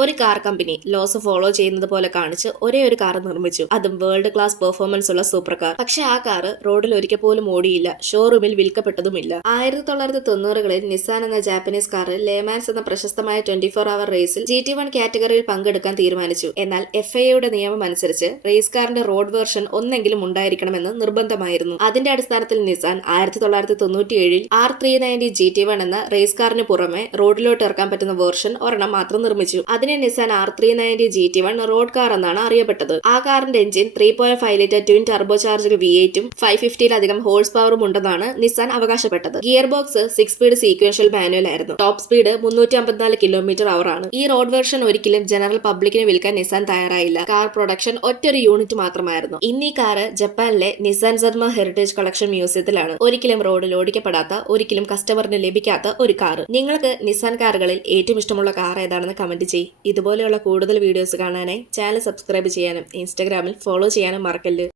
ഒരു car company loss follow ചെയ്യുന്നത് പോലെ കാണിച്ച് ഒരേ ഒരു കാർ നിർമ്മിച്ചു, അതും വേൾഡ് ക്ലാസ് പെർഫോമൻസ് ഉള്ള സൂപ്പർ കാർ. പക്ഷെ ആ കാർ റോഡിൽ ഒരിക്കൽ പോലും ഓടിയില്ല, ഷോറൂമിൽ വിൽക്കപ്പെട്ടതുമില്ല. 1990കളിൽ നിസാൻ എന്ന ജാപ്പനീസ് കാർ ലേമാൻസ് എന്ന പ്രശസ്തമായ 24 അവർ റേസിൽ GT1 കാറ്റഗറിയിൽ പങ്കെടുക്കാൻ തീരുമാനിച്ചു. എന്നാൽ FIA നിയമം അനുസരിച്ച് റേസ് കാറിന്റെ റോഡ് വേർഷൻ ഒന്നെങ്കിലും ഉണ്ടായിരിക്കണമെന്ന് നിർബന്ധമായിരുന്നു. അതിന്റെ അടിസ്ഥാനത്തിൽ നിസാൻ 1997ൽ R390 GT1 എന്ന റേസ് കാറിന് പുറമെ റോഡിലോട്ട് ഇറക്കാൻ പറ്റുന്ന വേർഷൻ ഒരെണ്ണം മാത്രം നിർമ്മിച്ചു. അതിനെ Nissan R390 GT1 road car എന്നാണ് അറിയപ്പെട്ടത്. ആ കാറിന്റെ engine 3.5 litre twin turbo charge V8ഉം 550ലധികം horse പവറും ഉണ്ടെന്നാണ് നിസാൻ അവകാശപ്പെട്ടത്. Gear box 6 speed sequential manual ആയിരുന്നു. ടോപ്പ് സ്പീഡ് 354 km/h ആണ്. ഈ റോഡ് വെർഷൻ ഒരിക്കലും ജനറൽ പബ്ലിക്കിന് വിൽക്കാൻ നിസാൻ തയ്യാറായില്ല. കാർ പ്രൊഡക്ഷൻ ഒറ്റൊരു യൂണിറ്റ് മാത്രമായിരുന്നു. ഇന്ന് ഈ കാർ ജപ്പാനിലെ നിസാൻ സദ്മ ഹെറിറ്റേജ് കളക്ഷൻ മ്യൂസിയത്തിലാണ്. ഒരിക്കലും റോഡിൽ ഓടിക്കപ്പെടാത്ത, ഒരിക്കലും കസ്റ്റമറിന് ലഭിക്കാത്ത ഒരു കാർ. നിങ്ങൾക്ക് നിസാൻ കാറുകളിൽ ഏറ്റവും ഇഷ്ടമുള്ള കാർ ഏതാണെന്ന് കമന്റ് ചെയ്യും. ഇതുപോലെയുള്ള കൂടുതൽ വീഡിയോസ് കാണാനായി ചാനൽ സബ്സ്ക്രൈബ് ചെയ്യാനും ഇൻസ്റ്റാഗ്രാമിൽ ഫോളോ ചെയ്യാനും മറക്കല്ല്.